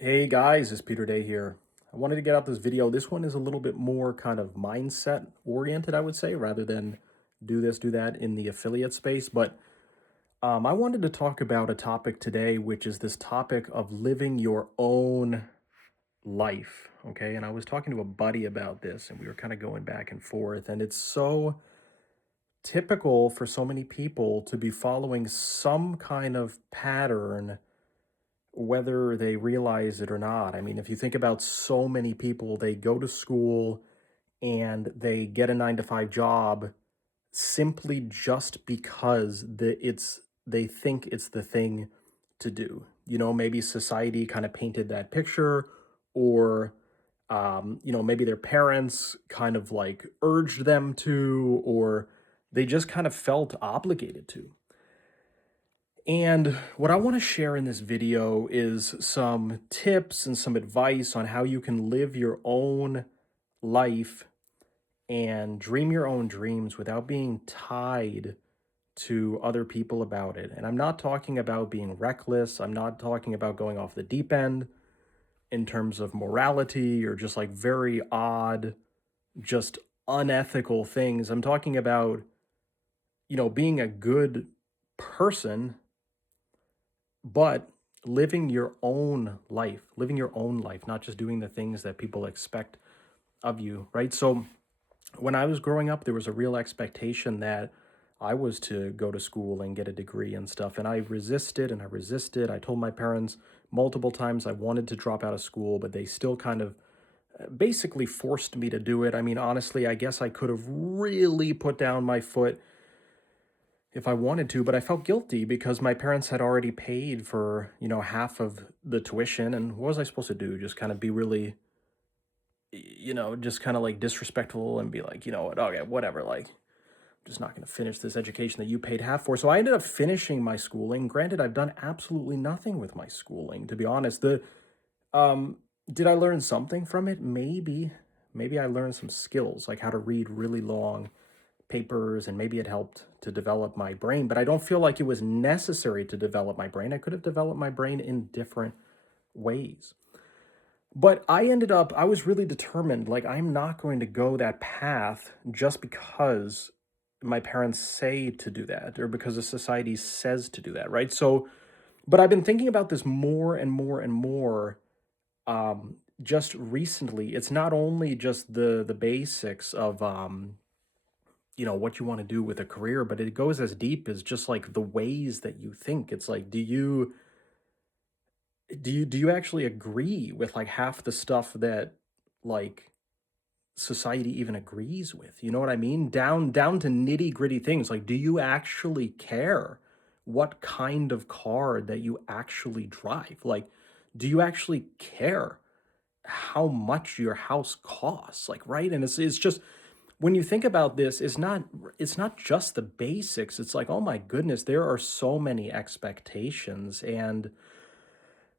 Hey guys, it's Peter Day here. I wanted to get out this video. This one is a little bit more kind of mindset oriented, I would say, rather than do this, do that in the affiliate space. But I wanted to talk about a topic today, which is this topic of living your own life. Okay. And I was talking to a buddy about this, and we were kind of going back and forth. And it's so typical for so many people to be following some kind of pattern whether they realize it or not. I mean, if you think about so many people, they go to school and they get a 9 to 5 job simply just because they think it's the thing to do. Maybe society kind of painted that picture, or maybe their parents kind of like urged them to, or they just kind of felt obligated to. And what I want to share in this video is some tips and some advice on how you can live your own life and dream your own dreams without being tied to other people about it. And I'm not talking about being reckless. I'm not talking about going off the deep end in terms of morality or just like very odd, just unethical things. I'm talking about, being a good person but living your own life, not just doing the things that people expect of you, right? So when I was growing up, there was a real expectation that I was to go to school and get a degree and stuff. And I resisted and I resisted. I told my parents multiple times I wanted to drop out of school, but they still kind of basically forced me to do it. I mean, honestly, I guess I could have really put down my foot if I wanted to, but I felt guilty because my parents had already paid for, half of the tuition. And what was I supposed to do? Just kind of be really, just kind of like disrespectful and be like, you know what, okay, whatever, like, I'm just not going to finish this education that you paid half for. So I ended up finishing my schooling. Granted, I've done absolutely nothing with my schooling, to be honest. Um, did I learn something from it? Maybe. Maybe I learned some skills, like how to read really long papers, and maybe it helped to develop my brain, but I don't feel like it was necessary to develop my brain. I could have developed my brain in different ways. But I was really determined, like, I'm not going to go that path just because my parents say to do that or because the society says to do that, right? So, but I've been thinking about this more and more and more just recently. It's not only just the basics of what you want to do with a career, but it goes as deep as just like the ways that you think. It's like, do you actually agree with like half the stuff that like society even agrees with? You know what I mean? Down to nitty-gritty things. Like, do you actually care what kind of car that you actually drive? Like, do you actually care how much your house costs? Like, right? And it's just when you think about this, it's not just the basics. It's like, oh my goodness, there are so many expectations. And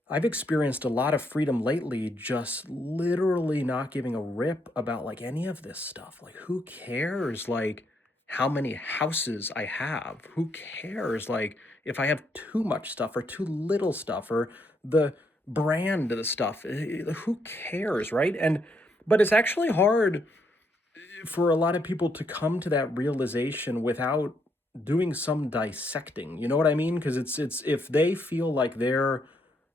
I've experienced a lot of freedom lately, just literally not giving a rip about like any of this stuff. Like, who cares like how many houses I have? Who cares like if I have too much stuff or too little stuff or the brand of the stuff? Who cares, right? And but it's actually hard for a lot of people to come to that realization without doing some dissecting. You know what I mean? Because it's if they feel like their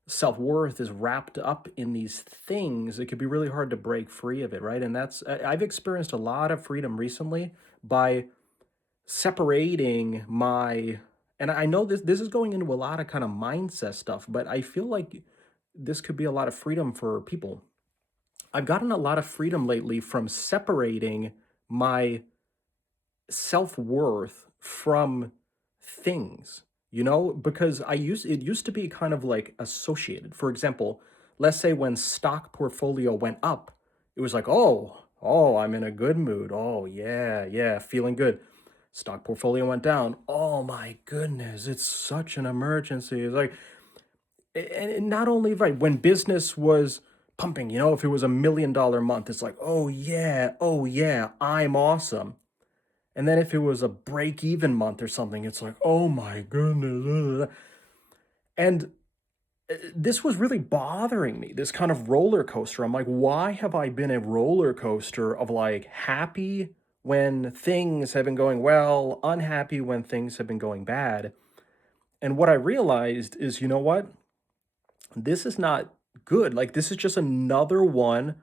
self-worth is wrapped up in these things, it could be really hard to break free of it, right? And I've experienced a lot of freedom recently by separating my, and I know this is going into a lot of kind of mindset stuff, but I feel like this could be a lot of freedom for people. I've gotten a lot of freedom lately from separating my self-worth from things, because it used to be kind of like associated. For example, let's say when stock portfolio went up, it was like, oh, I'm in a good mood. Oh, yeah, yeah, feeling good. Stock portfolio went down. Oh my goodness, it's such an emergency. It's like, and not only right when business was pumping, if it was $1 million month, it's like, oh yeah, I'm awesome. And then if it was a break even month or something, it's like, oh my goodness. And This was really bothering me, this kind of roller coaster. I'm like, why have I been a roller coaster of like happy when things have been going well, unhappy when things have been going bad? And what I realized is, you know what? This is not good. Like, this is just another one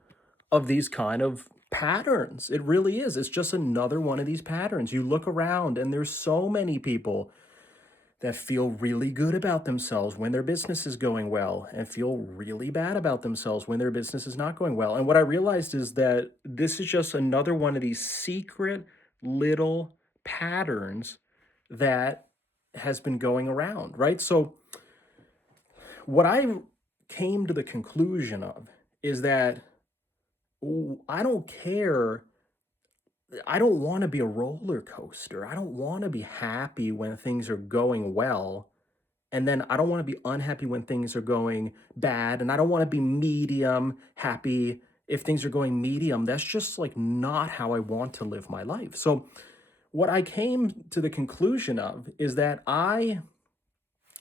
of these kind of patterns. It really is. It's just another one of these patterns. You look around, and there's so many people that feel really good about themselves when their business is going well and feel really bad about themselves when their business is not going well. And what I realized is that this is just another one of these secret little patterns that has been going around, right? So, what I came to the conclusion of is that I don't care. I don't want to be a roller coaster. I don't want to be happy when things are going well. And then I don't want to be unhappy when things are going bad. And I don't want to be medium happy if things are going medium. That's just like not how I want to live my life. So, what I came to the conclusion of is that I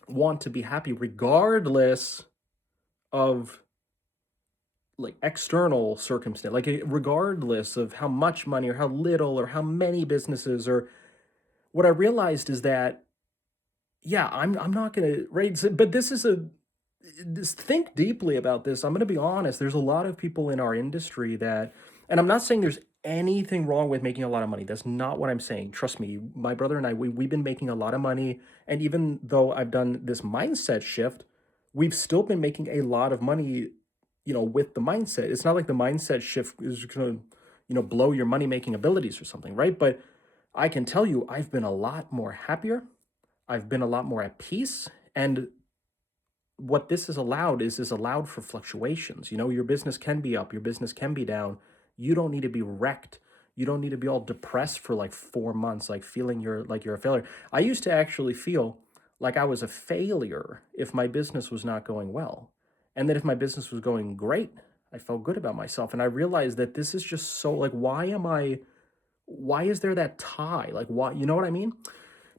want to be happy regardless of like external circumstance, like regardless of how much money or how little or how many businesses. Or what I realized is that, yeah, I'm not gonna right, but this is a this think deeply about this. I'm gonna be honest. There's a lot of people in our industry that, and I'm not saying there's anything wrong with making a lot of money. That's not what I'm saying. Trust me, my brother and I, we've been making a lot of money. And even though I've done this mindset shift, we've still been making a lot of money, with the mindset. It's not like the mindset shift is gonna, blow your money making abilities or something, right? But I can tell you, I've been a lot more happier. I've been a lot more at peace. And what this is allowed for fluctuations. Your business can be up, your business can be down. You don't need to be wrecked. You don't need to be all depressed for like 4 months, like feeling you're a failure. I used to actually feel like I was a failure if my business was not going well. And then if my business was going great, I felt good about myself. And I realized that this is just so like, why is there that tie? Like, why, you know what I mean?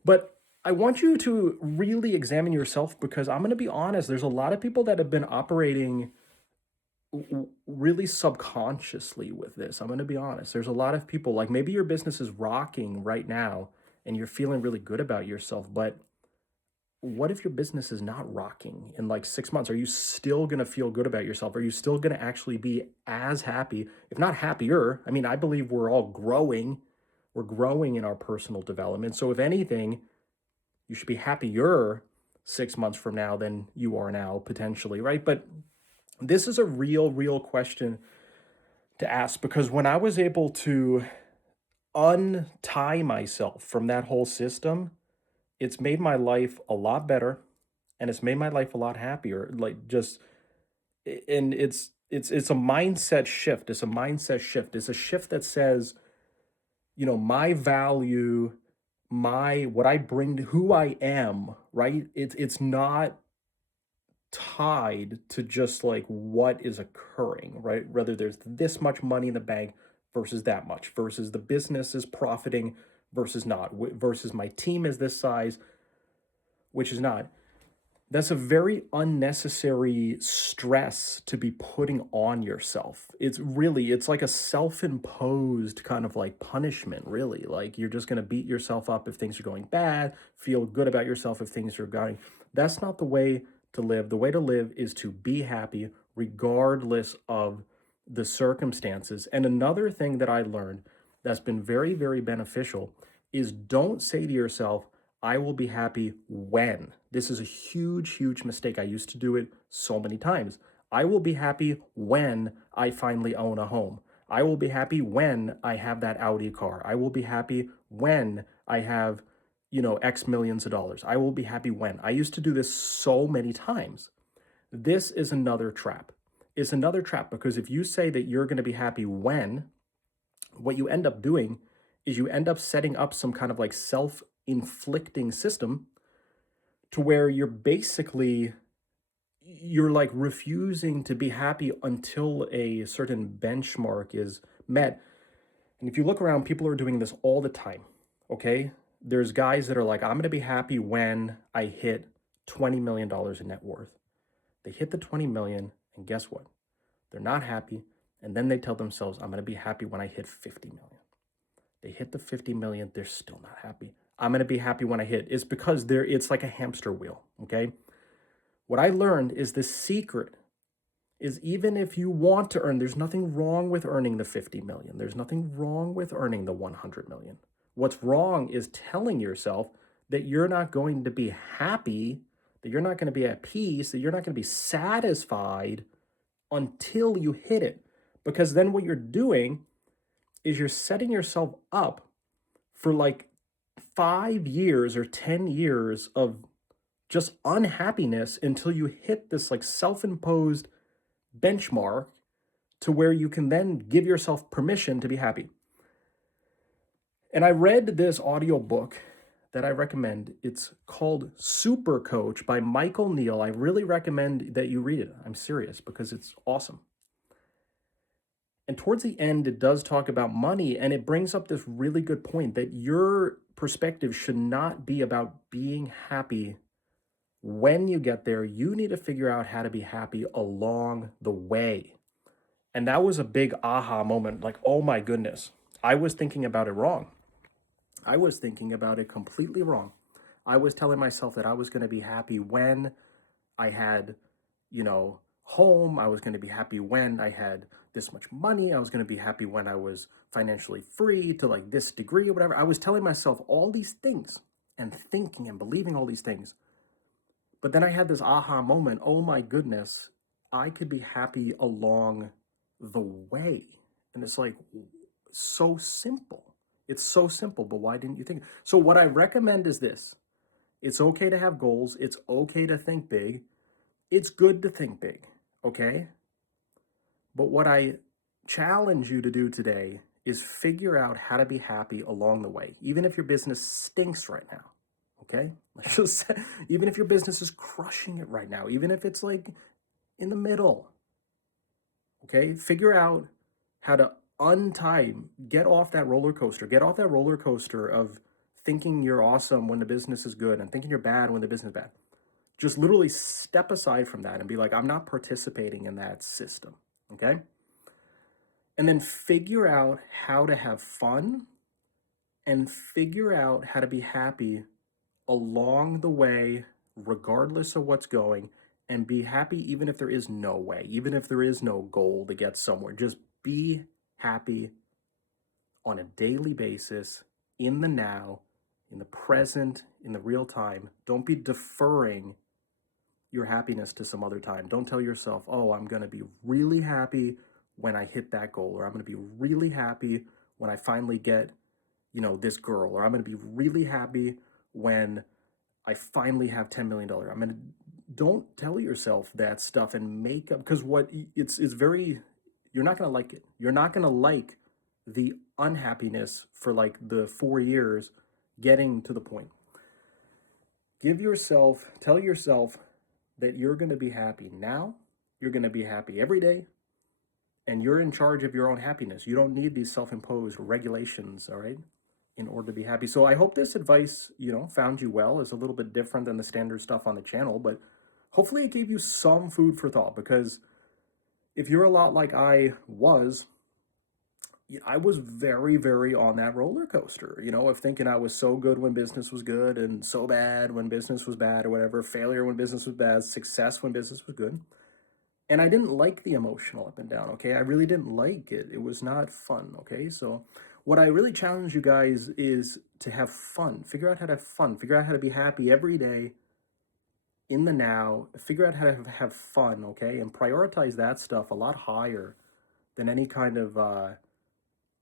But I want you to really examine yourself, because I'm going to be honest, there's a lot of people that have been operating really subconsciously with this. I'm going to be honest. There's a lot of people, like maybe your business is rocking right now and you're feeling really good about yourself, but what if your business is not rocking in like 6 months? Are you still going to feel good about yourself? Are you still going to actually be as happy, if not happier? I mean, I believe we're all growing. We're growing in our personal development. So, if anything, you should be happier 6 months from now than you are now, potentially, right? But this is a real question to ask, because when I was able to untie myself from that whole system, it's made my life a lot better, and it's made my life a lot happier. Like, just and it's a mindset shift. It's a mindset shift. It's a shift that says, my value, my what I bring to who I am, right? It's not tied to just like what is occurring, right? Whether there's this much money in the bank versus that much, versus the business is profiting versus not, versus my team is this size, which is not. That's a very unnecessary stress to be putting on yourself. It's like a self-imposed kind of like punishment, really. Like, you're just going to beat yourself up if things are going bad, feel good about yourself if things are going. That's not the way to live. The way to live is to be happy regardless of the circumstances. And another thing that I learned that's been very beneficial is, don't say to yourself, I will be happy when. This is a huge mistake. I used to do it so many times. I will be happy when I finally own a home. I will be happy when I have that Audi car. I will be happy when I have, X millions of dollars. I will be happy when. I used to do this so many times. This is another trap. It's another trap, because if you say that you're going to be happy when, what you end up doing is you end up setting up some kind of like self-inflicting system, to where you're like refusing to be happy until a certain benchmark is met. And if you look around, people are doing this all the time. Okay, there's guys that are like, I'm going to be happy when I hit $20 million in net worth. hit the 20 million, and guess what? They're not happy. And then they tell themselves, I'm going to be happy when I hit 50 million. They hit the 50 million, they're still not happy. I'm going to be happy when I hit. It's because it's like a hamster wheel, okay? What I learned is the secret is, even if you want to earn, there's nothing wrong with earning the 50 million. There's nothing wrong with earning the 100 million. What's wrong is telling yourself that you're not going to be happy, that you're not going to be at peace, that you're not going to be satisfied until you hit it. Because then what you're doing is you're setting yourself up for like 5 years or 10 years of just unhappiness until you hit this like self-imposed benchmark to where you can then give yourself permission to be happy. And I read this audiobook that I recommend. It's called Super Coach by Michael Neill. I really recommend that you read it. I'm serious, because it's awesome. And towards the end, it does talk about money, and it brings up this really good point that your perspective should not be about being happy when you get there. You need to figure out how to be happy along the way. And that was a big aha moment. Like, oh my goodness, I was thinking about it wrong. I was thinking about it completely wrong. I was telling myself that I was going to be happy when I had, home. I was going to be happy when I had this much money. I was going to be happy when I was financially free to like this degree or whatever. I was telling myself all these things and thinking and believing all these things. But then I had this aha moment. Oh my goodness, I could be happy along the way. And it's like so simple. It's so simple, but why didn't you think? So what I recommend is this. It's okay to have goals. It's okay to think big. It's good to think big, okay? But what I challenge you to do today is figure out how to be happy along the way, even if your business stinks right now, okay? Let's just say, even if your business is crushing it right now, even if it's like in the middle, okay? Figure out how to get off that roller coaster of thinking you're awesome when the business is good and thinking you're bad when the business is bad. Just literally step aside from that and be like, I'm not participating in that system, okay? And then figure out how to have fun and figure out how to be happy along the way, regardless of what's going, and be happy even if there is no way, even if there is no goal to get somewhere. Just be happy on a daily basis, in the now, in the present, in the real time. Don't be deferring your happiness to some other time. Don't tell yourself, oh, I'm going to be really happy when I hit that goal, or I'm going to be really happy when I finally get, this girl, or I'm going to be really happy when I finally have $10 million. Don't tell yourself that stuff and make up, because you're not going to like it. You're not going to like the unhappiness for like the 4 years getting to the point. Tell yourself that you're going to be happy now. You're going to be happy every day. And you're in charge of your own happiness. You don't need these self-imposed regulations, all right, in order to be happy. So I hope this advice, found you well. It's a little bit different than the standard stuff on the channel, but hopefully it gave you some food for thought, because if you're a lot like I was very, very on that roller coaster, of thinking I was so good when business was good and so bad when business was bad or whatever, failure when business was bad, success when business was good. And I didn't like the emotional up and down, okay? I really didn't like it. It was not fun, okay? So what I really challenge you guys is to have fun. Figure out how to have fun. Figure out how to be happy every day in the now. Figure out how to have fun, okay? And prioritize that stuff a lot higher than any kind of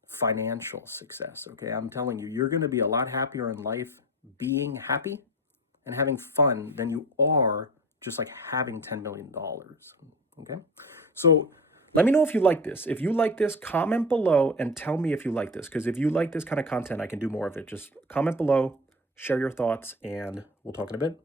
financial success, okay? I'm telling you, you're going to be a lot happier in life being happy and having fun than you are just like having $10 million, okay? So let me know if you like this. If you like this, comment below and tell me if you like this, because if you like this kind of content, I can do more of it. Just comment below, share your thoughts, and we'll talk in a bit.